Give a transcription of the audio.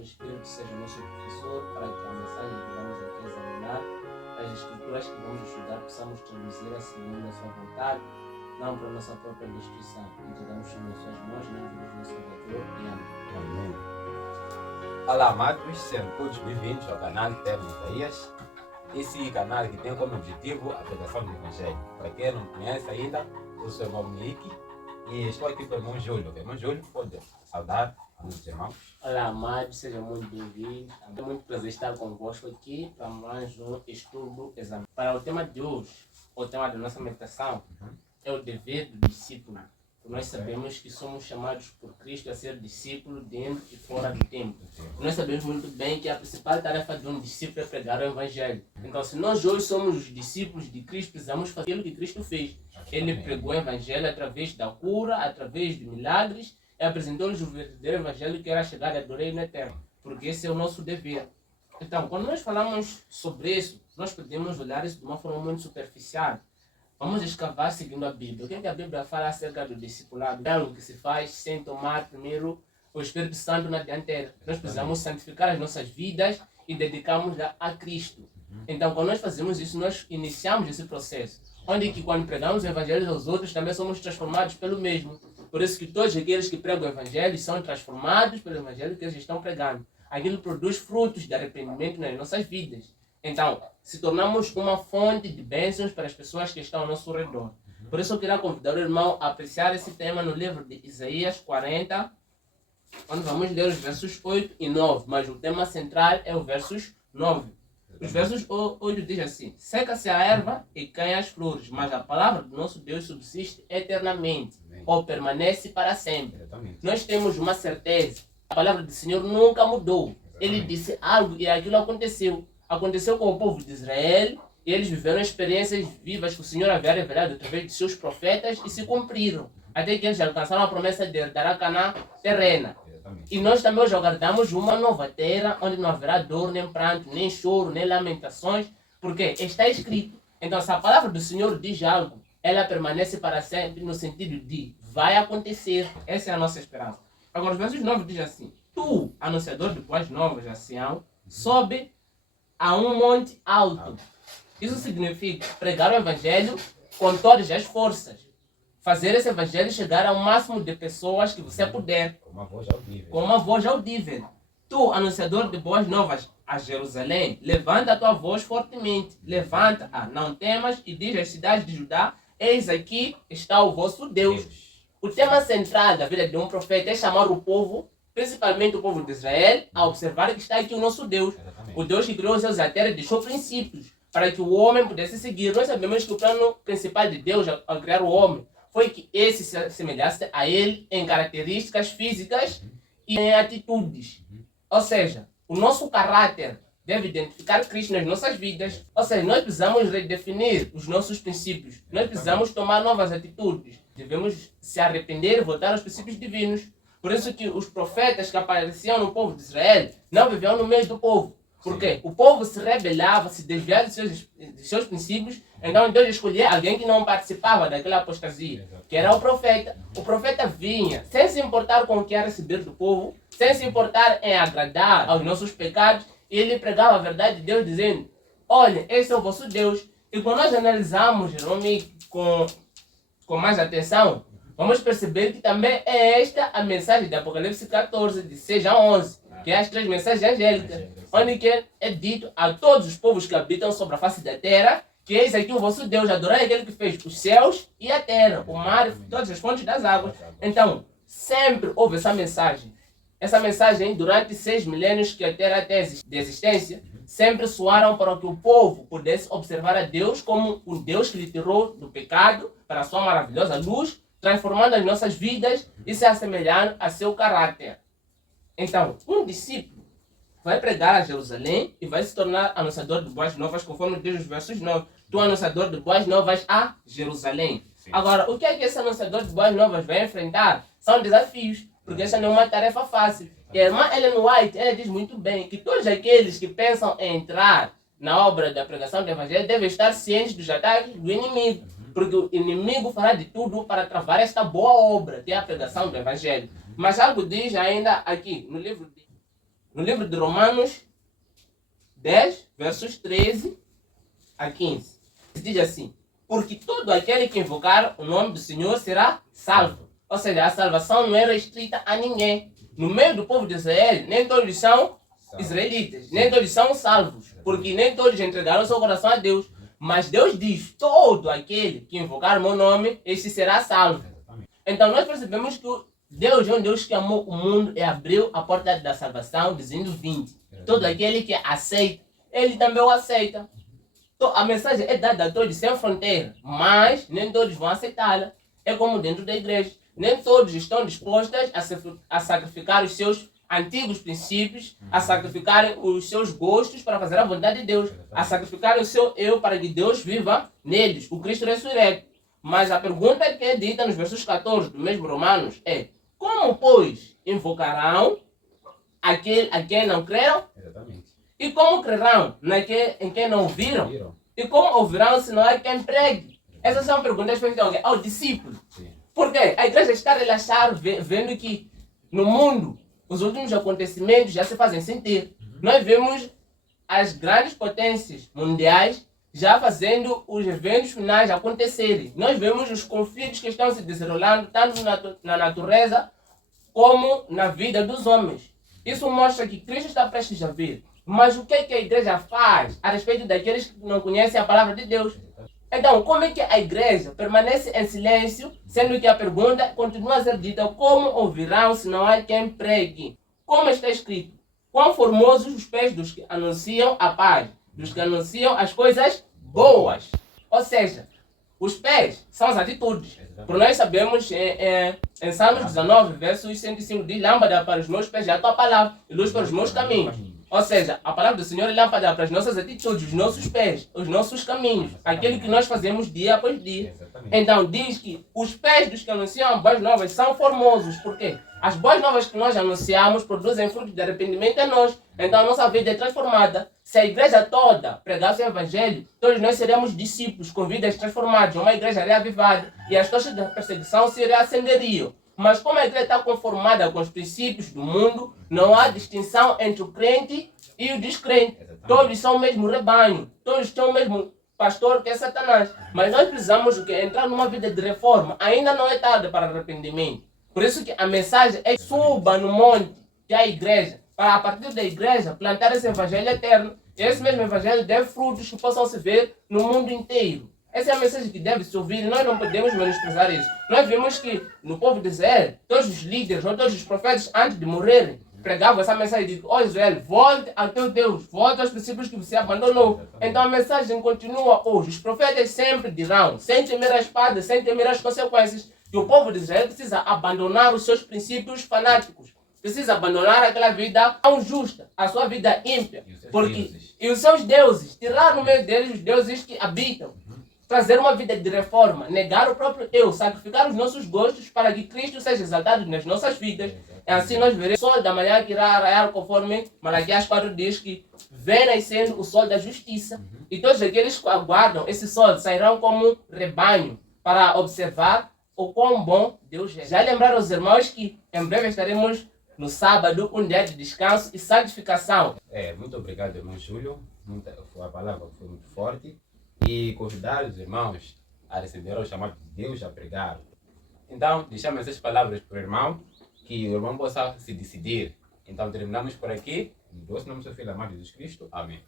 do Espírito seja nosso professor, para que a mensagem que vamos aqui examinar, as escrituras que vamos estudar, possamos traduzir a segundo a sua vontade, não para a nossa própria destruição. Entregamos nas suas mãos, em nome do nosso Salvador e amém. Olá, amados, sejam todos bem-vindos ao canal Termo Isaías. Esse canal que tem como objetivo a pregação do Evangelho. Para quem não conhece ainda, eu sou o irmão Monique e estou aqui com o irmão Júlio. O irmão Júlio pode saudar a muitos irmãos. Olá, amados, sejam muito bem-vindos. É muito prazer estar convosco aqui para mais um estudo exame. Para o tema de hoje, o tema da nossa meditação é o dever do discípulo. Nós sabemos que somos chamados por Cristo a ser discípulos dentro e fora do templo. Nós sabemos muito bem que a principal tarefa de um discípulo é pregar o Evangelho. Então, se nós hoje somos os discípulos de Cristo, precisamos fazer aquilo que Cristo fez. Ele pregou o Evangelho através da cura, através de milagres, e apresentou-nos o verdadeiro Evangelho que era a chegada do Reino Eterno. Porque esse é o nosso dever. Então, quando nós falamos sobre isso, nós podemos olhar isso de uma forma muito superficial. Vamos escavar seguindo a Bíblia. O que a Bíblia fala acerca do discipulado? É algo que se faz sem tomar primeiro o Espírito Santo na dianteira. Nós precisamos santificar as nossas vidas e dedicarmos-la a Cristo. Então, quando nós fazemos isso, nós iniciamos esse processo. Onde que quando pregamos o Evangelho aos outros, também somos transformados pelo mesmo. Por isso que todos aqueles que pregam o Evangelho são transformados pelo Evangelho que eles estão pregando. Aquilo produz frutos de arrependimento nas nossas vidas. Então, se tornamos uma fonte de bênçãos para as pessoas que estão ao nosso redor. Por isso eu queria convidar o irmão a apreciar esse tema no livro de Isaías 40, onde vamos ler os versos 8 e 9, mas o tema central é o versos 9. Os versos 8 diz assim: seca-se a erva e caem as flores, mas a palavra do nosso Deus subsiste eternamente, ou permanece para sempre. Nós temos uma certeza, a palavra do Senhor nunca mudou. Ele disse algo e aquilo aconteceu. Aconteceu com o povo de Israel, e eles viveram experiências vivas que o Senhor havia revelado através de seus profetas e se cumpriram. Até que eles alcançaram a promessa de herdar a Canaã terrena. E nós também hoje aguardamos uma nova terra, onde não haverá dor, nem pranto, nem choro, nem lamentações, porque está escrito. Então, se a palavra do Senhor diz algo, ela permanece para sempre, no sentido de vai acontecer. Essa é a nossa esperança. Agora, os versos 9 diz assim: tu, anunciador de boas novas, a Sião, sobe a um monte alto. Isso significa pregar o Evangelho com todas as forças. Fazer esse Evangelho chegar ao máximo de pessoas que você puder. Com uma voz audível. Com uma voz audível. Tu, anunciador de boas novas a Jerusalém, levanta a tua voz fortemente. Levanta-a, não temas, e diz às cidades de Judá: eis aqui está o vosso Deus. O tema central da vida de um profeta é chamar o povo, principalmente o povo de Israel, a observar que está aqui o nosso Deus. O Deus que criou os céus e a terra deixou princípios para que o homem pudesse seguir. Nós sabemos que o plano principal de Deus ao criar o homem foi que esse se assemelhasse a ele em características físicas e em atitudes. Ou seja, o nosso caráter deve identificar Cristo nas nossas vidas. Ou seja, nós precisamos redefinir os nossos princípios. Nós precisamos tomar novas atitudes. Devemos se arrepender e voltar aos princípios divinos. Por isso que os profetas que apareciam no povo de Israel não viviam no meio do povo. Porque o povo se rebelava, se desviava de seus princípios, então Deus escolhia alguém que não participava daquela apostasia, que era o profeta. O profeta vinha, sem se importar com o que ia receber do povo, sem se importar em agradar aos nossos pecados, e ele pregava a verdade de Deus, dizendo: olha, esse é o vosso Deus. E quando nós analisamos Jerome com mais atenção, vamos perceber que também é esta a mensagem de Apocalipse 14, de 6 a 11. Que é as 3 mensagens angélicas, onde que é dito a todos os povos que habitam sobre a face da terra, que eis aqui o vosso Deus, adorai aquele que fez os céus e a terra, o mar e todas as fontes das águas. Então, sempre houve essa mensagem. Essa mensagem, durante 6 milênios que a terra tem de existência, sempre soaram para que o povo pudesse observar a Deus como um Deus que lhe tirou do pecado para a sua maravilhosa luz, transformando as nossas vidas e se assemelhando a seu caráter. Então, um discípulo vai pregar a Jerusalém e vai se tornar anunciador de boas novas, conforme diz os versos 9. Tu, anunciador de boas novas a Jerusalém. Agora, o que é que esse anunciador de boas novas vai enfrentar? São desafios, porque essa não é uma tarefa fácil. E a irmã Ellen White, ela diz muito bem que todos aqueles que pensam em entrar na obra da pregação do Evangelho devem estar cientes dos ataques do inimigo. Porque o inimigo fará de tudo para travar esta boa obra, que é a pregação do Evangelho. Mas algo diz ainda aqui, no livro de no livro de Romanos 10, versos 13 a 15. Diz assim: porque todo aquele que invocar o nome do Senhor será salvo. Ou seja, a salvação não é restrita a ninguém. No meio do povo de Israel, nem todos são israelitas, nem todos são salvos, porque nem todos entregaram seu coração a Deus. Mas Deus diz: todo aquele que invocar o meu nome, este será salvo. Então nós percebemos que Deus é um Deus que amou o mundo e abriu a porta da salvação, dizendo: vinde. Todo aquele que aceita, ele também o aceita. Então, a mensagem é dada a todos sem fronteira, mas nem todos vão aceitá-la. É como dentro da igreja. Nem todos estão dispostos a sacrificar os seus antigos princípios, a sacrificar os seus gostos para fazer a vontade de Deus, a sacrificar o seu eu para que Deus viva neles, o Cristo ressurreto. Mas a pergunta que é dita nos versos 14 do mesmo Romanos é: como, pois, invocarão aquele a quem não creram? Exatamente. E como crerão em quem não ouviram? E como ouvirão se não há quem pregue? Essas são perguntas feitas ao discípulo. Sim. Porque a igreja está a relaxar, vendo que no mundo os últimos acontecimentos já se fazem sentir. Nós vemos as grandes potências mundiais já fazendo os eventos finais acontecerem. Nós vemos os conflitos que estão se desenrolando tanto na natureza como na vida dos homens. Isso mostra que Cristo está prestes a vir. Mas o que é que a igreja faz a respeito daqueles que não conhecem a palavra de Deus? Então, como é que a igreja permanece em silêncio, sendo que a pergunta continua a ser dita: como ouvirão se não há quem pregue? Como está escrito: quão formosos os pés dos que anunciam a paz, dos que anunciam as coisas boas. Ou seja, os pés são as atitudes. Por nós sabemos, em Salmos 19, versos 105, diz: lâmpada para os meus pés é a tua palavra, e luz para os meus caminhos. Ou seja, a palavra do Senhor é lâmpada para as nossas atitudes, os nossos pés, os nossos caminhos, aquilo que nós fazemos dia após dia. Então diz que os pés dos que anunciam boas novas são formosos. Por quê? As boas novas que nós anunciamos produzem frutos de arrependimento em nós. Então a nossa vida é transformada. Se a igreja toda pregasse o evangelho, todos nós seremos discípulos com vidas transformadas, uma igreja reavivada, e as tochas da perseguição se reacenderiam. Mas como a igreja está conformada com os princípios do mundo, não há distinção entre o crente e o descrente. Todos são o mesmo rebanho, todos têm o mesmo pastor que é Satanás. Mas nós precisamos entrar numa vida de reforma. Ainda não é tarde para arrependimento. Por isso que a mensagem é: suba no monte, que é a igreja, para a partir da igreja plantar esse evangelho eterno. E esse mesmo evangelho dê frutos que possam se ver no mundo inteiro. Essa é a mensagem que deve se ouvir e nós não podemos menosprezar isso. Nós vimos que no povo de Israel, todos os líderes ou todos os profetas, antes de morrerem, pregavam essa mensagem de: ó Israel, volte ao teu Deus, volte aos princípios que você abandonou. Então a mensagem continua hoje. Os profetas sempre dirão, sem temer a espada, sem temer as consequências, que o povo de Israel precisa abandonar os seus princípios fanáticos. Precisa abandonar aquela vida injusta, a sua vida ímpia. E os seus deuses, tirar no meio deles os deuses que habitam. Trazer uma vida de reforma, negar o próprio eu, sacrificar os nossos gostos para que Cristo seja exaltado nas nossas vidas. E assim nós veremos o sol da manhã que irá raiar, conforme Malaquias 4 diz que vem nascendo o sol da justiça. E todos aqueles que aguardam esse sol sairão como rebanho para observar o quão bom Deus é. Já lembraram os irmãos que em breve estaremos no sábado, um dia de descanso e santificação. Muito obrigado, irmão Júlio. A palavra foi muito forte. E convidar os irmãos a receber o chamado de Deus a pregar. Então, deixamos essas palavras para o irmão, que o irmão possa se decidir. Então, terminamos por aqui. Em nosso nome, seu Filho amado Jesus Cristo. Amém.